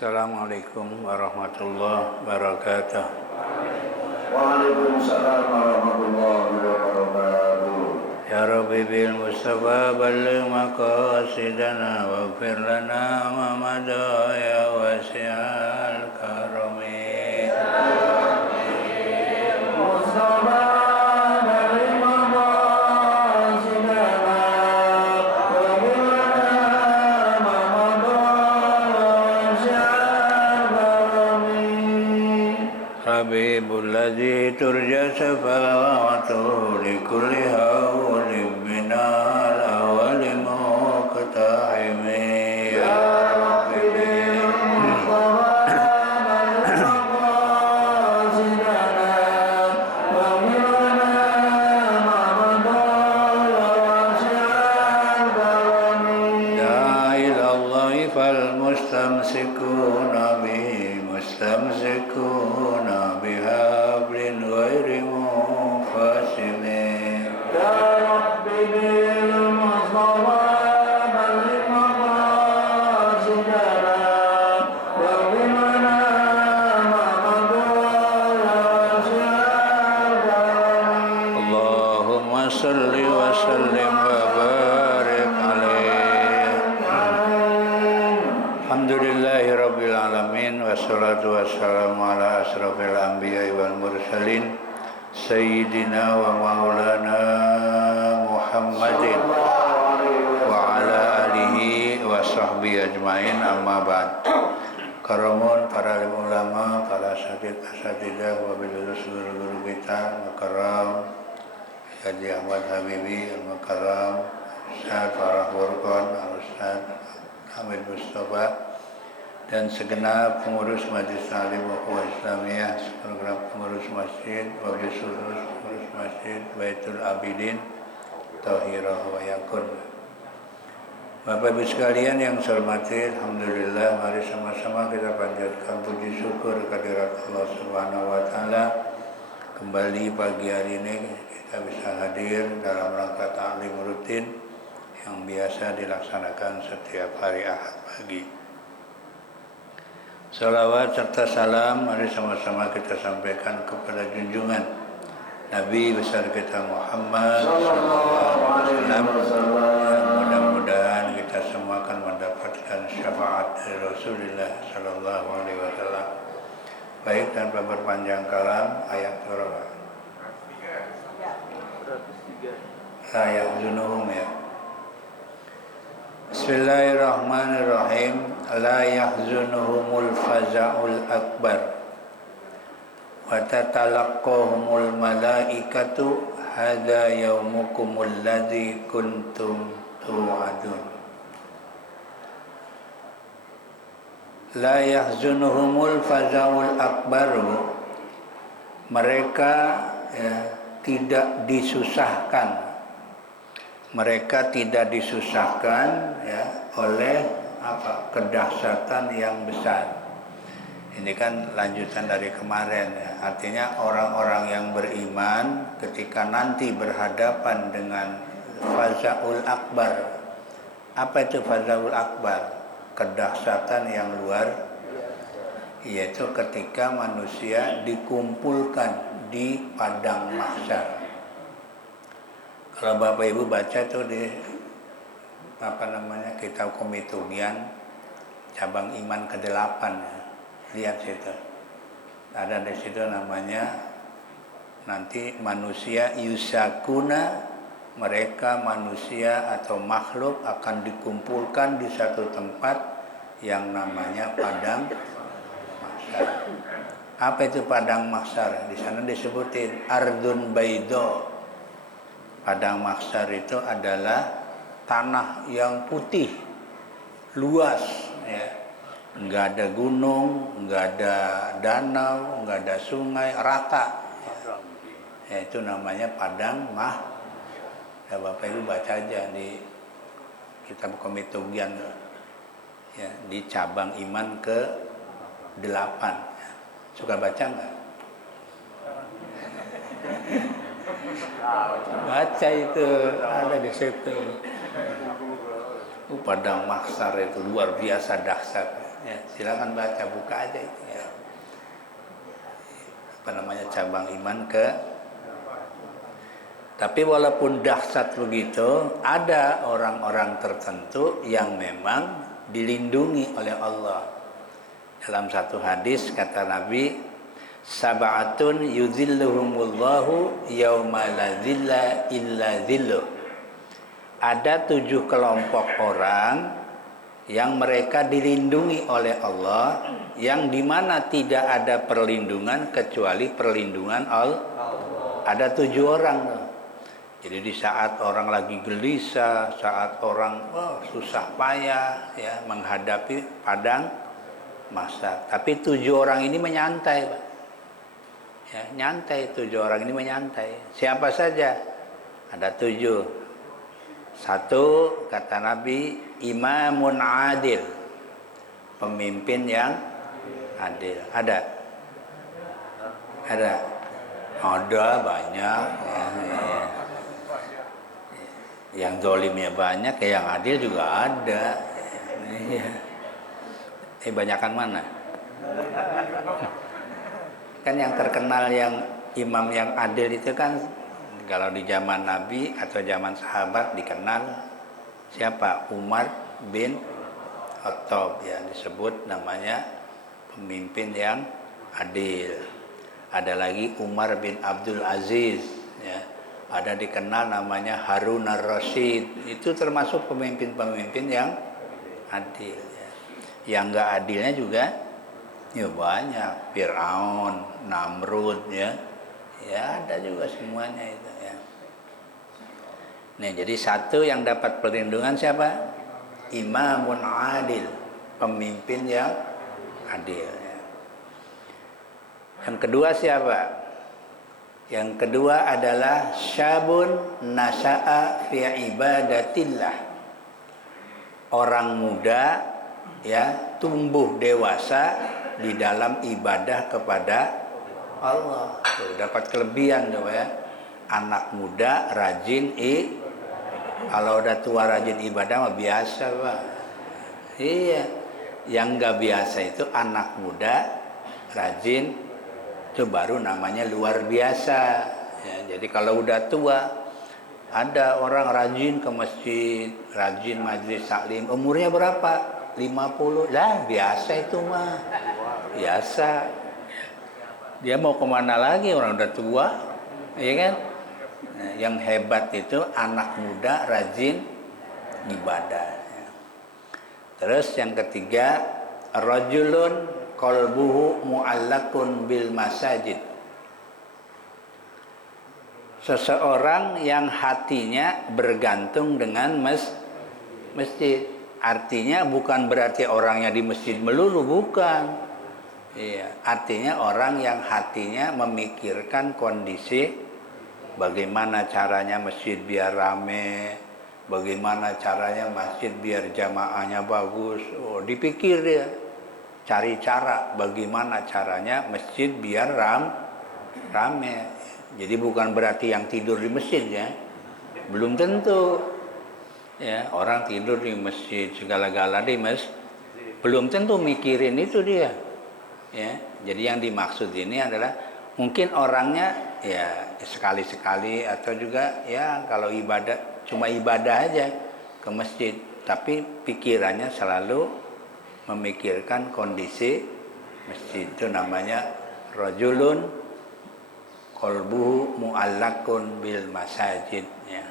Assalamualaikum warahmatullahi wabarakatuh. Waalaikumsalam warahmatullahi wabarakatuh. Ya Rabbi bil Mustafa balligh maqasidana waghfir lana ma madha ya wasi'al karami. Mustafa balligh maqasidana waghfir lana ma madha ya wasi'al karami. Habibul ladzi turja syafa'atuhu likulli hawlin minal awwali muqtahimi. Ya Rabbi bil فالمستمسكون به مستمسكون بحبل غير منفصل. يا رب بالمصطفى بلغ مقاصدنا واغفر لنا ما مضى يا واسع الكرم. اللهم صل وسلم وبارك عليه. Alhamdulillahi Rabbil Alamin. Wassalatu wassalamu ala asrafil anbiya wal mursalin Sayyidina wa maulana Muhammadin wa ala alihi wa sahbihi ajmain, amma ba'd. Karamun para ulama, para asatidah wa bilurus guru kita Mukarram Haji Ahmad Habibi Al-Mukarram, Ustaz Farah Furqan, Ustaz Hamid Mustafa, dan segenap pengurus Majelis Ta'lim Ukhuwah Islamiyah, segenap pengurus masjid, wabil surus pengurus masjid Baitul Abidin Tahirah wa Yakun. Bapak Ibu sekalian yang saya hormati, alhamdulillah, mari sama-sama kita panjatkan puji syukur kehadirat Allah Subhanahu wa taala. Kembali pagi hari ini kita bisa hadir dalam rangka ta'lim rutin yang biasa dilaksanakan setiap hari Ahad pagi. Salawat serta salam mari sama-sama kita sampaikan kepada junjungan Nabi besar kita Muhammad SAW. Mudah-mudahan kita semua akan mendapatkan syafaat dari Rasulullah SAW. Baik, tanpa berpanjang kalam, ayat berapa? Ayat Zunuhum ya. Bismillahirrahmanirrahim. La yahzunuhumul faza'ul akbar wa tatalaqqahumul malaikatu hadza yaumukumul ladzi kuntum tu'adun. La yahzunuhumul faza'ul akbar, mereka tidak disusahkan. Mereka tidak disusahkan oleh kedahsyatan yang besar. Ini kan lanjutan dari kemarin ya. Artinya orang-orang yang beriman ketika nanti berhadapan dengan fazaul akbar. Apa itu fazaul akbar? Kedahsyatan yang luar, yaitu ketika manusia dikumpulkan di padang mahsyar. Kalau Bapak Ibu baca tuh di kitab Komitubian cabang iman ke-8 ya. Lihat situ. Ada di situ namanya nanti manusia yusakuna, mereka manusia atau makhluk akan dikumpulkan di satu tempat yang namanya padang mahsyar. Apa itu padang mahsyar? Di sana disebutin ardun baido. Padang mahsyar itu adalah tanah yang putih, luas, ya. Enggak ada gunung, enggak ada danau, enggak ada sungai, rata. Ya, itu namanya padang mahsyar. Ya, Bapak Ibu baca aja di kitab Komitubian ya, di cabang iman ke-8. Suka baca enggak? Baca itu, ada di situ. Padang mahsyar itu luar biasa dahsyat. Ya, silakan baca, buka aja itu ya. Apa namanya, cabang iman ke. Tapi walaupun dahsyat begitu, ada orang-orang tertentu yang memang dilindungi oleh Allah. Dalam satu hadis kata Nabi, sab'atun yuzilluhumullahu yauma la zilla illa zilluh. Ada 7 kelompok orang yang mereka dilindungi oleh Allah, yang dimana tidak ada perlindungan kecuali perlindungan Allah. Ada 7 orang. Jadi di saat orang lagi gelisah, saat orang susah payah ya menghadapi padang masa, tapi 7 orang ini menyantai, Pak. Ya, nyantai, 7 orang ini menyantai. Siapa saja? Ada 7. 1 kata Nabi, imamun adil, pemimpin yang adil. Ada banyak ya, ya. Yang zalimnya banyak, yang adil juga ada. Banyakan mana? Kan yang terkenal yang imam yang adil itu kan kalau di zaman Nabi atau zaman sahabat dikenal siapa? Umar bin Khattab ya, disebut namanya pemimpin yang adil. Ada lagi Umar bin Abdul Aziz ya. Ada dikenal namanya Harun ar-Rasyid. Itu termasuk pemimpin-pemimpin yang adil ya. Yang enggak adilnya juga ya banyak, Fir'aun, Namrud ya. Ya ada juga semuanya itu ya. Nih, jadi 1 yang dapat perlindungan siapa? Imamun adil, pemimpin yang adil ya. Yang kedua siapa? Yang kedua adalah syabun nasa'a fi ibadatillah. Orang muda ya tumbuh dewasa di dalam ibadah kepada Allah. Tuh, dapat kelebihan tuh ya. Anak muda rajin kalau udah tua rajin ibadah mah biasa, Pak. Iya. Yang enggak biasa itu anak muda rajin, itu baru namanya luar biasa ya. Jadi kalau udah tua, ada orang rajin ke masjid, rajin majelis taklim, umurnya berapa? 50 lah, biasa itu mah biasa. Dia mau kemana lagi, orang udah tua ya kan. Nah, yang hebat itu anak muda rajin ibadah ya. Terus yang ketiga, rajulun qalbuhu mu'allakun bil masajid. Seseorang yang hatinya bergantung dengan masjid. Artinya bukan berarti orangnya di masjid melulu, bukan. Iya, artinya orang yang hatinya memikirkan kondisi bagaimana caranya masjid biar rame, bagaimana caranya masjid biar jamaahnya bagus. Oh, dipikir dia. Cari cara bagaimana caranya masjid biar rame. Jadi bukan berarti yang tidur di masjid ya. Belum tentu. Ya, orang tidur di masjid, segala-gala di masjid. Belum tentu mikirin itu dia. Ya, jadi yang dimaksud ini adalah mungkin orangnya ya sekali-sekali atau juga ya kalau ibadah cuma ibadah aja ke masjid, tapi pikirannya selalu memikirkan kondisi masjid. Itu namanya rajulun qalbuhu mu'allakun bil masajid ya.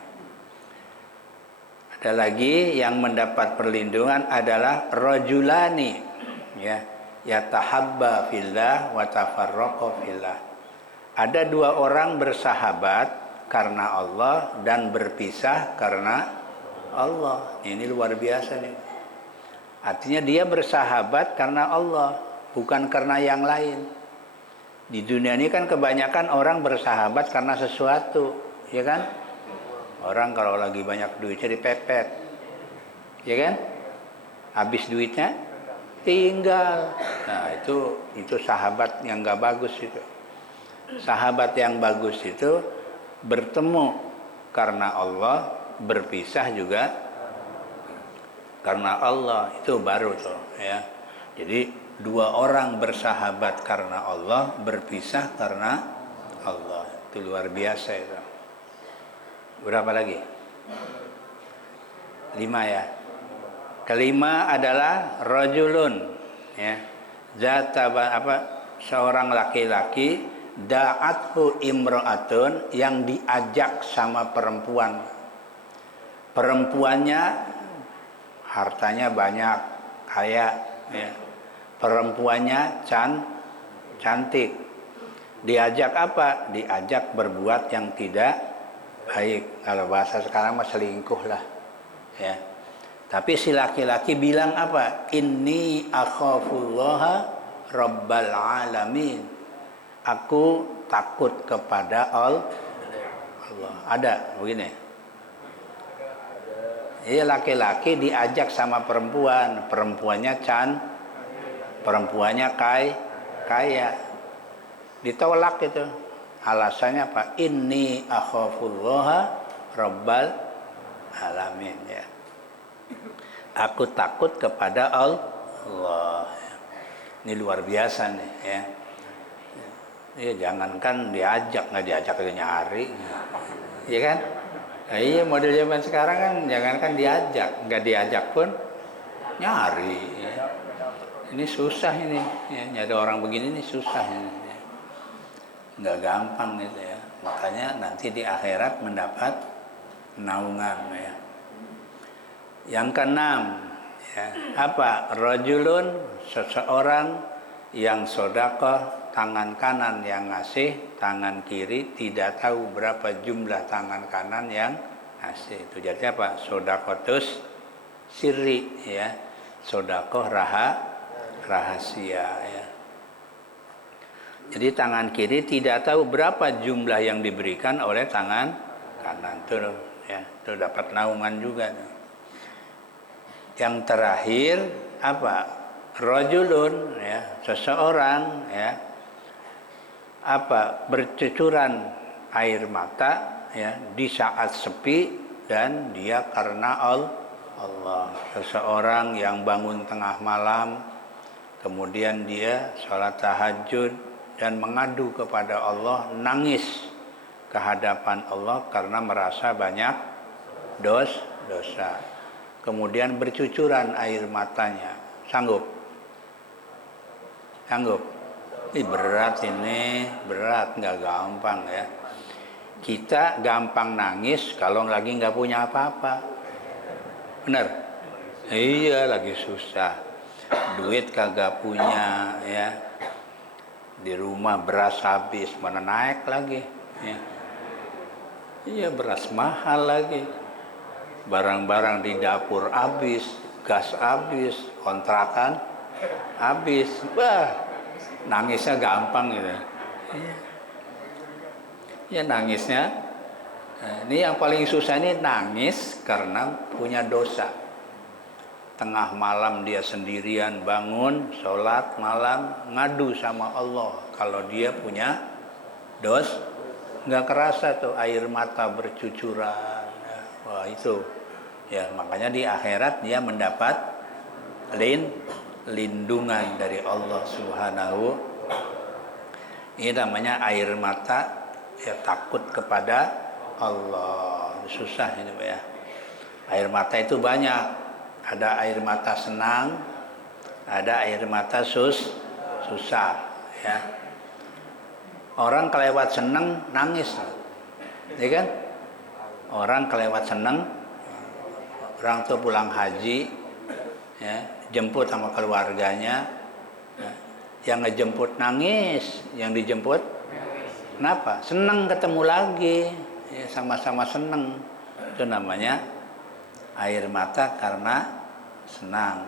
Ada lagi yang mendapat perlindungan adalah rajulani ya, yatahabba fillah wa tafarraqa fillah. Ada 2 orang bersahabat karena Allah dan berpisah karena Allah. Ini luar biasa nih. Artinya dia bersahabat karena Allah, bukan karena yang lain. Di dunia ini kan kebanyakan orang bersahabat karena sesuatu, ya kan? Orang kalau lagi banyak duitnya dipepet, ya kan? Habis duitnya tinggal. Nah itu sahabat yang gak bagus itu. Sahabat yang bagus itu bertemu karena Allah, berpisah juga karena Allah. Itu baru tuh ya. Jadi dua orang bersahabat karena Allah, berpisah karena Allah. Itu luar biasa itu. Berapa lagi? 5 ya. Kelima adalah rajulun, ya. Seorang laki-laki da'athu imra'atun, yang diajak sama perempuan. Perempuannya hartanya banyak, kaya, ya. Perempuannya cantik. Diajak apa? Diajak berbuat yang tidak baik. Kalau bahasa sekarang mah selingkuh lah, ya. Tapi si laki-laki bilang apa? Inni akhafullaha rabbal alamin. Aku takut kepada Allah. Ada begini. Iya, laki-laki diajak sama perempuan, perempuannya kaya, ditolak itu. Alasannya apa? Inni akhafullaha rabbal alamin, ya. Aku takut kepada Allah. Ini luar biasa nih, ya. Ya jangankan nggak diajak ke nyari, ya kan? Nah, iya, model zaman sekarang kan jangankan nggak diajak pun nyari. Ya. Ini susah ini, ya. Nyari orang begini ini susah ini. Ya. Nggak gampang gitu ya. Makanya nanti di akhirat mendapat naungan, ya. Yang keenam, ya, apa? Rajulun, seseorang yang sedekah, tangan kanan yang ngasih, tangan kiri tidak tahu berapa jumlah tangan kanan yang ngasih. Itu jadi apa? Sedekahus sirri, ya. Sedekah rahasia, ya. Jadi tangan kiri tidak tahu berapa jumlah yang diberikan oleh tangan kanan. Itu, ya, itu dapat naungan juga. Yang terakhir apa? Rajulun, ya, seseorang, ya, apa? Bercucuran air mata, ya, di saat sepi dan dia karena Allah. Seseorang yang bangun tengah malam, kemudian dia sholat tahajud dan mengadu kepada Allah, nangis ke hadapan Allah karena merasa banyak dosa. Kemudian bercucuran air matanya. Sanggup? Ini berat, nggak gampang, ya. Kita gampang nangis kalau lagi nggak punya apa-apa. Bener? Iya, lagi susah. Duit kagak punya, ya. Di rumah beras habis, mana naik lagi, ya. Iya, beras mahal lagi. Barang-barang di dapur habis, gas habis, kontrakan habis. Wah, nangisnya gampang gitu. Ya nangisnya. Ini yang paling susah, ini nangis karena punya dosa. Tengah malam dia sendirian bangun, sholat malam, ngadu sama Allah kalau dia punya dosa. Nggak kerasa tuh air mata bercucuran. Wah, itu. Ya, makanya di akhirat dia mendapat lindungan dari Allah Subhanahu. Ini namanya air mata, ya, takut kepada Allah. Susah ini, ya. Air mata itu banyak. Ada air mata senang, ada air mata susah, ya. Orang kelewat senang nangis, ya kan? Orang kelewat senang, orang tuh pulang haji, ya, jemput sama keluarganya, ya. Yang ngejemput nangis, yang dijemput kenapa? Senang ketemu lagi, ya, sama-sama senang. Itu namanya air mata karena senang.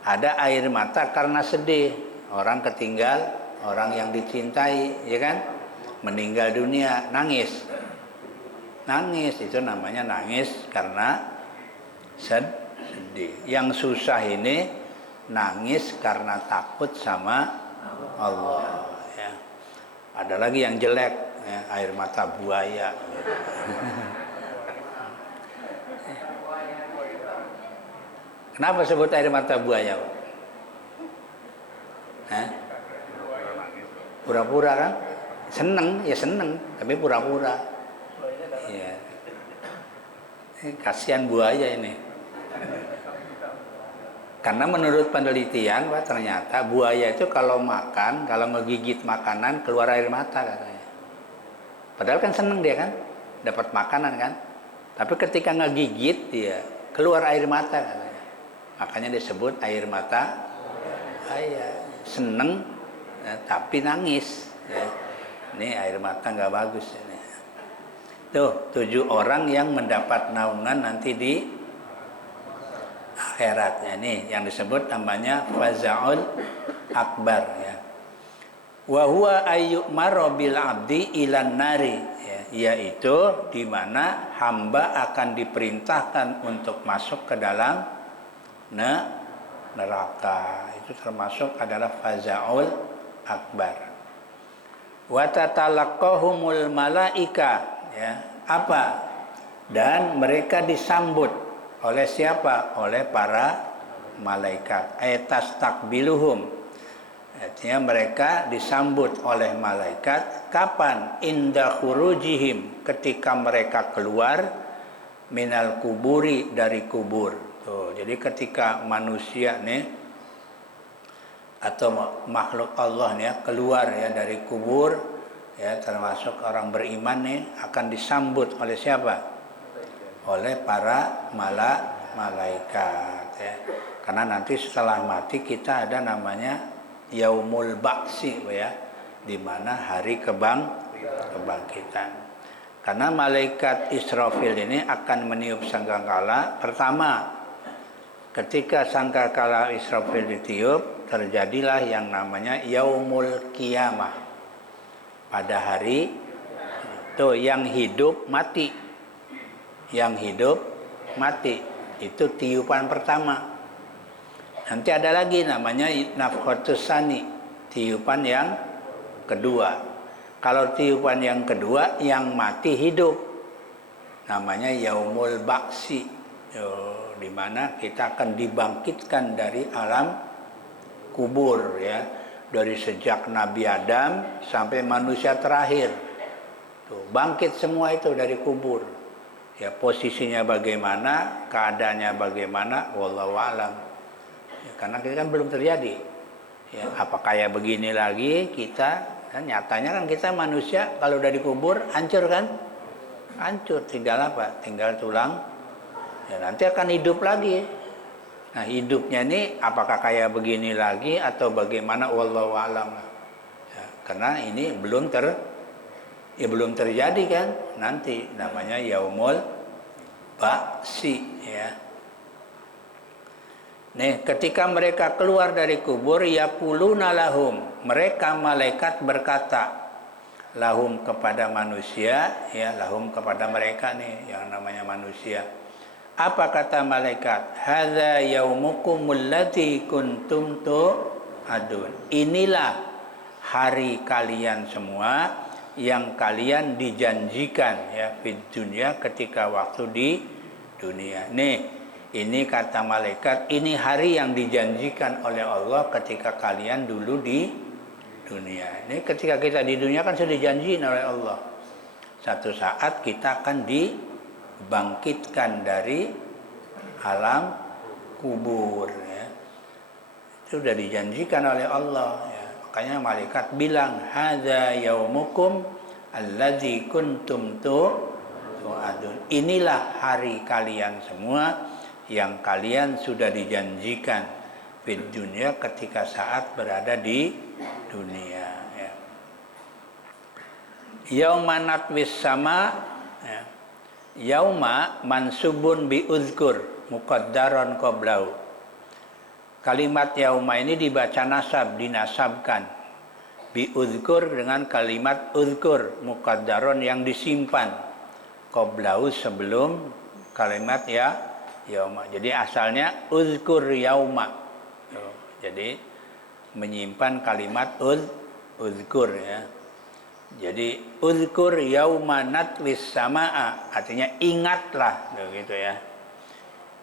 Ada air mata karena sedih, orang ketinggal orang yang dicintai, ya kan? Meninggal dunia, nangis. Itu namanya nangis karena sedih. Yang susah ini nangis karena takut sama Allah, ya. Ada lagi yang jelek, ya, air mata buaya. Kenapa sebut air mata buaya? Hah? Pura-pura kan? Seneng, ya seneng, tapi pura-pura. Ya. Kasihan buaya ini. Karena menurut penelitian, Pak, ternyata buaya itu kalau makan, kalau ngegigit makanan keluar air mata katanya. Padahal kan seneng dia kan, dapat makanan kan. Tapi ketika ngegigit dia keluar air mata katanya. Makanya disebut air mata. Ya, seneng, ya, tapi nangis. Ya. Ini air mata nggak bagus ini. Tuh 7 orang yang mendapat naungan nanti di akhiratnya nih yang disebut namanya fazaul akbar ya. Wa huwa ayyumara bil abdi ilan nari ya, yaitu di mana hamba akan diperintahkan untuk masuk ke dalam neraka. Itu termasuk adalah fazaul akbar. Wa tatalaqahumul malaika ya. Apa? Dan mereka disambut oleh siapa? Oleh para malaikat. Ayatas takbiluhum. Artinya mereka disambut oleh malaikat. Kapan? Inda khurujihim. Ketika mereka keluar minal kuburi, dari kubur. Tuh, jadi ketika manusia nih atau makhluk Allah nih keluar ya dari kubur ya, termasuk orang beriman nih akan disambut oleh siapa? Oleh para malaikat ya. Karena nanti setelah mati kita ada namanya yaumul ba'si ya, di mana hari kebangkitan. Karena malaikat Israfil ini akan meniup sangkakala. Pertama, ketika sangkakala Israfil ditiup, terjadilah yang namanya yaumul qiyamah. Pada hari itu yang hidup mati. Yang hidup mati. Itu tiupan pertama. Nanti ada lagi namanya nafkhatus tsani, tiupan yang kedua. Kalau tiupan yang kedua yang mati hidup, namanya yaumul ba'si, di mana kita akan dibangkitkan dari alam kubur ya, dari sejak Nabi Adam sampai manusia terakhir. Tuh, bangkit semua itu dari kubur. Ya, posisinya bagaimana, keadaannya bagaimana, wallahu a'lam. Ya, karena kita kan belum terjadi. Ya, apa kayak begini lagi kita? Kan nyatanya kan kita manusia kalau udah dikubur hancur kan? Hancur, tinggal apa? Tinggal tulang. Ya, nanti akan hidup lagi. Nah, hidupnya ini apakah kayak begini lagi atau bagaimana? Wallahu a'lam. Ya, karena ini belum terjadi kan? Nanti namanya yaumul ba'si ya. Nih, ketika mereka keluar dari kubur, yaquluna lahum, mereka malaikat berkata lahum kepada manusia ya, lahum kepada mereka nih yang namanya manusia. Apa kata malaikat? Hadza yaumukumul lati kuntum tu'adun. Inilah hari kalian semua yang kalian dijanjikan ya di dunia, ketika waktu di dunia. Nih, ini kata malaikat, ini hari yang dijanjikan oleh Allah ketika kalian dulu di dunia. Ini ketika kita di dunia kan sudah dijanjikan oleh Allah. Satu saat kita akan dibangkitkan dari alam kubur ya. Itu sudah dijanjikan oleh Allah ya. Makanya malaikat bilang, hadza yaumukum allazi kuntum tu'adun. Inilah hari kalian semua yang kalian sudah dijanjikan di dunia ketika saat berada di dunia ya. Yauma natwis sama ya. Yauma mansubun bi uzkur muqaddaran qablau. Kalimat yauma ini dibaca nasab, dinasabkan. Bi uzkur dengan kalimat uzkur muqaddaron yang disimpan. Qablau sebelum kalimat ya yauma. Jadi asalnya uzkur yauma. Jadi menyimpan kalimat uzkur ya. Jadi uzkur yauma natwis samaa, artinya ingatlah gitu ya.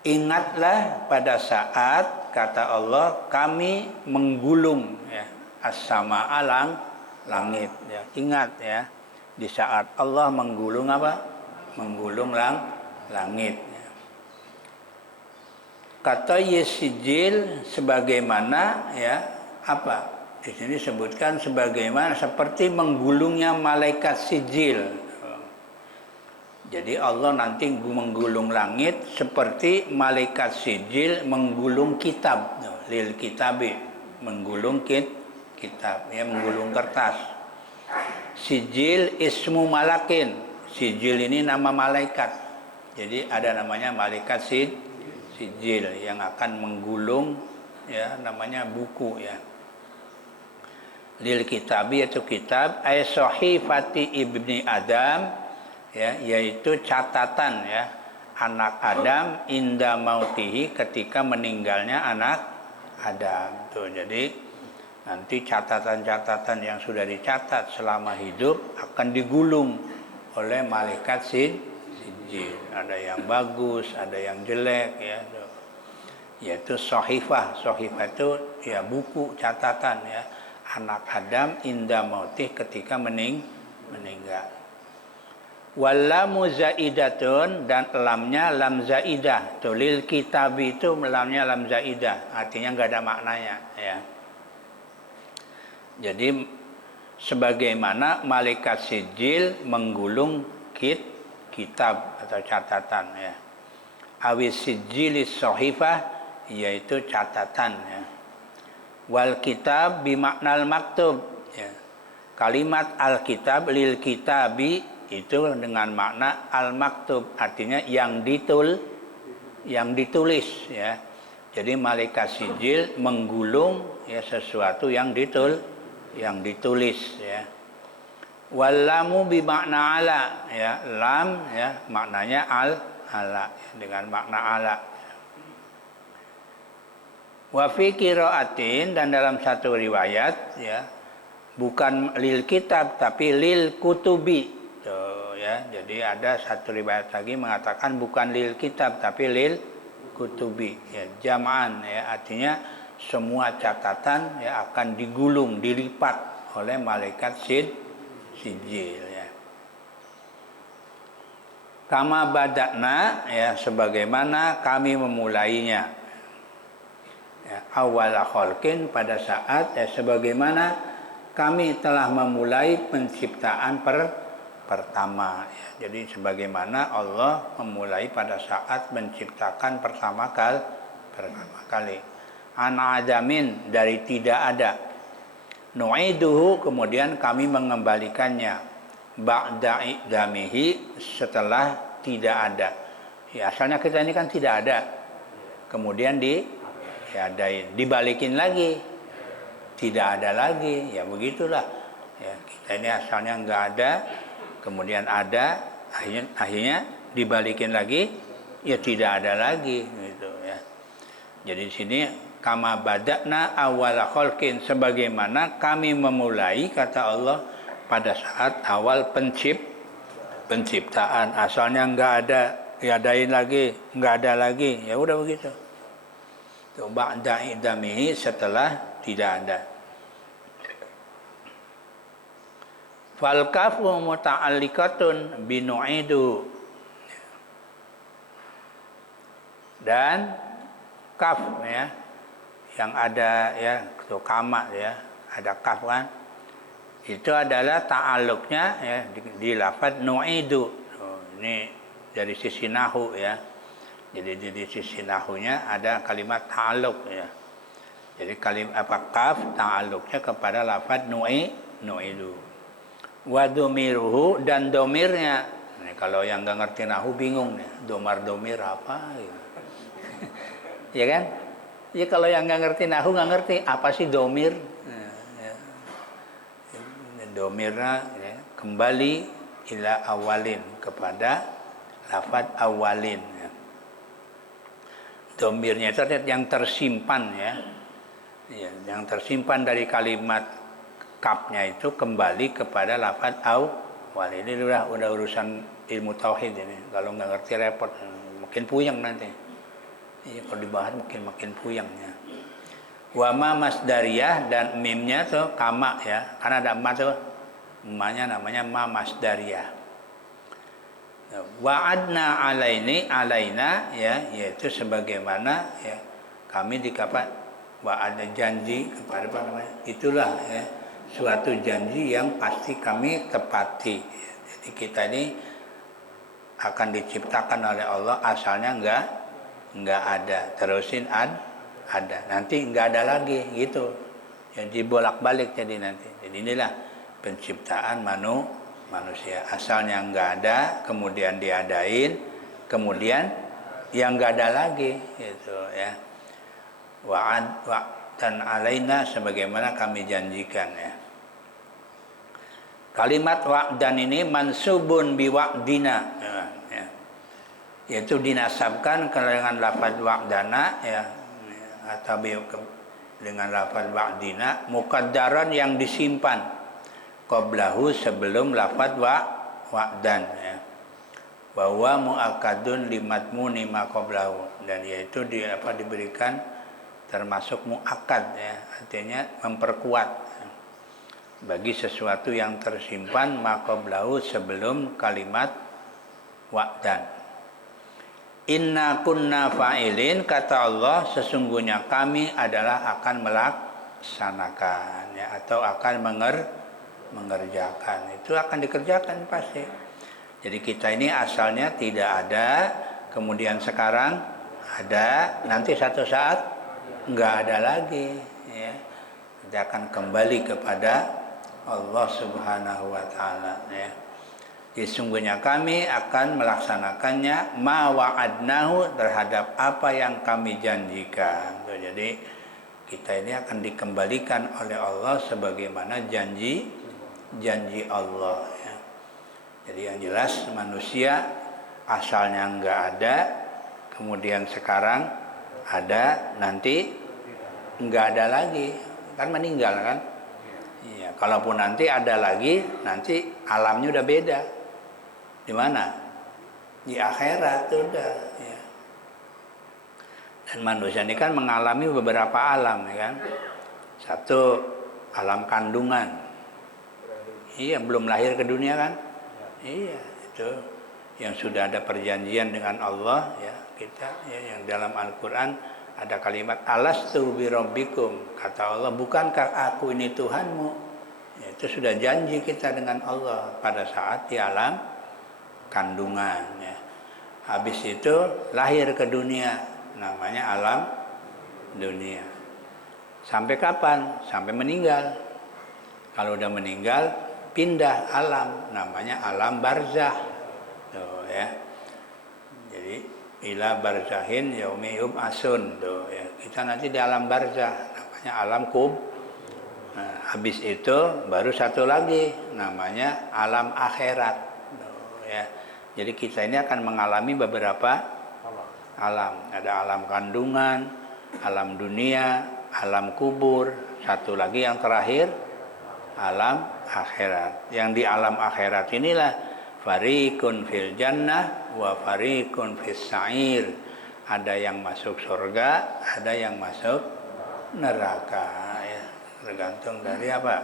Ingatlah pada saat kata Allah kami menggulung ya, as-samaa langit ya. Ingat ya, di saat Allah menggulung apa? Menggulung langit ya. Kata sijil sebagaimana ya apa? Di sini disebutkan sebagaimana seperti menggulungnya malaikat sijil. Jadi Allah nanti menggulung langit seperti malaikat sijil menggulung kitab, lil kitabi, menggulung kitab, ya menggulung kertas. Sijil ismu malakin, sijil ini nama malaikat. Jadi ada namanya malaikat sijil yang akan menggulung, ya namanya buku ya. Lil kitabi yaitu kitab, ay sahifati ibni Adam ya, yaitu catatan ya anak Adam inda mautihi, ketika meninggalnya anak Adam. Tuh, jadi nanti catatan-catatan yang sudah dicatat selama hidup akan digulung oleh malaikat sijil. Ada yang bagus, ada yang jelek ya. Tuh. Yaitu sahifah. Sahifah itu ya buku catatan ya anak Adam inda mautih, ketika meninggal. Wallamu zaidatun, dan lamnya lam zaidah. Lil kitab itu lamnya lam zaidah, artinya enggak ada maknanya ya. Jadi sebagaimana malaikat sijil menggulung kitab atau catatan ya. Awis sijilis sahifah, yaitu catatan ya. Wal kitab bimaknal maktub ya. Kalimat al-kitab lil kitabi itu dengan makna al-maktub, artinya yang ditulis ya. Jadi malaikat sijil menggulung ya sesuatu yang ditulis ya. Wallamu bimakna ala ya, lam ya maknanya ala dengan makna ala. Wa fi qiraatin, dan dalam satu riwayat ya, bukan lil kitab tapi lil kutubi. Tuh, ya. Jadi ada satu riwayat lagi mengatakan bukan lil kitab tapi lil kutubi ya, jam'an ya, artinya semua catatan ya akan digulung, dilipat oleh malaikat sijil ya. Kama badakna ya, sebagaimana kami memulainya. Ya, awal khalqin, pada saat ya sebagaimana kami telah memulai penciptaan pertama ya. Jadi sebagaimana Allah memulai pada saat menciptakan pertama kali an adamin, dari tidak ada, nu'iduhu, kemudian kami mengembalikannya, ba'da idamihi, setelah tidak ada ya. Asalnya kita ini kan tidak ada, kemudian diadain, dibalikin lagi, tidak ada lagi ya, begitulah ya. Kita ini asalnya nggak ada, kemudian ada, akhirnya dibalikin lagi ya, tidak ada lagi gitu ya. Jadi di sini kama badakna awal khalqin, sebagaimana kami memulai, kata Allah, pada saat awal penciptaan. Asalnya nggak ada, diadain lagi, nggak ada lagi, ya udah begitu. Ba'da idamihi, setelah tidak ada. Fal kafu muta'alliqatun binu'idu, dan kaf ya, yang ada ya, itu kama ya, ada kaf kan, itu adalah ta'alluqnya ya di lafaz nu'idu. Ini dari sisi nahu ya. Jadi di sisi nahunya ada kalimat ta'alluq ya. Jadi kalimat kaf ta'alluqnya kepada lafaz nu'idu. Wa domiruhu, dan domirnya. Nah, kalau yang nggak ngerti nahu bingung nih, domir apa gitu. Ya kan? Ya kalau yang nggak ngerti nahu nggak ngerti apa sih domir. Nah, ya. Domirnya ya, kembali ila awalin, kepada lafaz awalin ya. Domirnya itu yang tersimpan ya. Ya, yang tersimpan dari kalimat kapnya itu kembali kepada lafaz awal. Ini udah urusan ilmu tauhid ini. Kalau nggak ngerti repot, mungkin puyeng nanti. Iya, kalau dibahas makin puyeng ya. Wa ma masdariyah, dan mimnya tuh kama ya, karena ada ma tuh, ma-nya namanya ma masdariyah. Wa'adna alaina ya, yaitu sebagaimana ya kami dikapat wa'ada janji kepada apa namanya, itulah ya suatu janji yang pasti kami tepati. Jadi kita ini akan diciptakan oleh Allah, asalnya enggak ada, terusin ada, nanti enggak ada lagi gitu. Jadi bolak-balik jadi nanti. Jadi inilah penciptaan manusia, asalnya enggak ada, kemudian diadain, kemudian yang enggak ada lagi gitu ya. Wa'ad dan alaina, sebagaimana kami janjikan ya. Kalimat wa'dan ini mansubun biwa'dina ya. Yaitu dinasabkan dengan lafaz wa'dana ya, atau dengan lafaz wa'dina, muqaddaran yang disimpan qablahu, sebelum lafaz wa'dan ya. Bahwa mu'akadun limatmuni ma qablahu, dan yaitu diberikan termasuk mu'akad ya, artinya memperkuat bagi sesuatu yang tersimpan maqablahu, sebelum kalimat wa'dan. Inna kunna fa'ilin, kata Allah, sesungguhnya kami adalah akan melaksanakan ya, atau akan mengerjakan. Itu akan dikerjakan pasti. Jadi kita ini asalnya tidak ada, kemudian sekarang ada, nanti satu saat enggak ada lagi ya. Kita akan kembali kepada Allah Subhanahu wa taala ya. Jadi sesungguhnya kami akan melaksanakannya ma wa'adnahu, terhadap apa yang kami janjikan. Jadi kita ini akan dikembalikan oleh Allah sebagaimana janji Allah ya. Jadi yang jelas manusia asalnya enggak ada, kemudian sekarang ada, nanti enggak ada lagi, kan meninggal kan. Iya, kalaupun nanti ada lagi, nanti alamnya udah beda. Di mana? Di akhirat udah ya. Dan manusia ini kan mengalami beberapa alam ya kan. Satu, alam kandungan. Iya, belum lahir ke dunia kan? Iya, itu yang sudah ada perjanjian dengan Allah ya, kita ya, yang dalam Al-Qur'an ada kalimat alastu birabbikum, kata Allah, bukankah aku ini Tuhanmu ya, itu sudah janji kita dengan Allah pada saat di alam kandungan ya. Habis itu lahir ke dunia, namanya alam dunia. Sampai kapan? Sampai meninggal. Kalau udah meninggal pindah alam, namanya alam barzah tuh ya. Jadi ila barzahin yaumi yub'atsun tuh ya. Kita nanti di alam barzah, namanya alam nah, habis itu baru satu lagi namanya alam akhirat tuh ya. Jadi kita ini akan mengalami beberapa alam. Ada alam kandungan, alam dunia, alam kubur, satu lagi yang terakhir alam akhirat. Yang di alam akhirat inilah fariqun fil jannah wa fariqun fis sa'ir. Ada yang masuk surga, ada yang masuk neraka ya. Tergantung dari apa?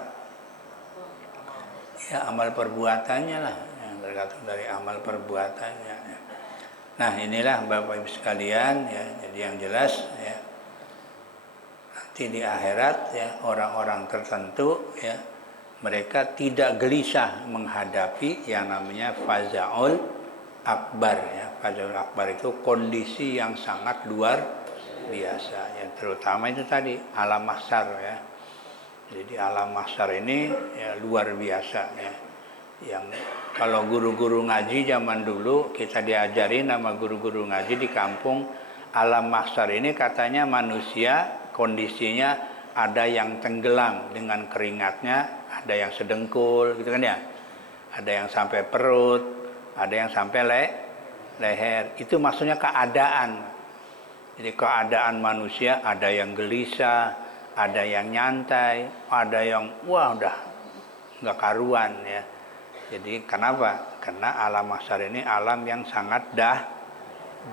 Ya amal perbuatannya lah, yang tergantung dari amal perbuatannya ya. Nah, inilah Bapak Ibu sekalian ya. Jadi yang jelas ya, nanti di akhirat ya, orang-orang tertentu ya, mereka tidak gelisah menghadapi yang namanya fazaul akbar ya. Fazaul akbar itu kondisi yang sangat luar biasa ya, terutama itu tadi alam mahsyar ya. Jadi alam mahsyar ini ya luar biasa ya. Yang kalau guru-guru ngaji zaman dulu kita diajarin sama guru-guru ngaji di kampung, alam mahsyar ini katanya manusia kondisinya ada yang tenggelam dengan keringatnya, ada yang sedengkul gitu kan ya, ada yang sampai perut, ada yang sampai leher. Itu maksudnya keadaan. Jadi keadaan manusia, ada yang gelisah, ada yang nyantai, ada yang wah udah nggak karuan ya. Jadi kenapa? Karena alam mahsyar ini alam yang sangat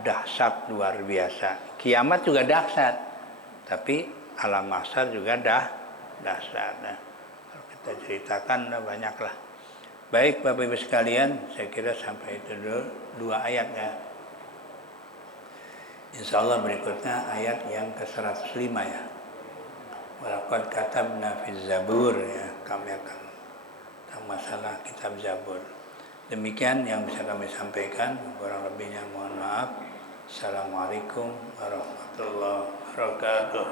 dahsyat luar biasa. Kiamat juga dahsyat, tapi alam mahsyar juga dahsyat. Nah, kalau kita ceritakan banyaklah. Baik Bapak Ibu sekalian, saya kira sampai itu dulu 2 ayat ya. Insya Allah berikutnya ayat yang ke-105 ya. Walaqad katabna fi Zabur ya, kami akan tentang masalah kitab Zabur. Demikian yang bisa kami sampaikan, kurang lebihnya mohon maaf. Assalamualaikum warahmatullahi wabarakatuh.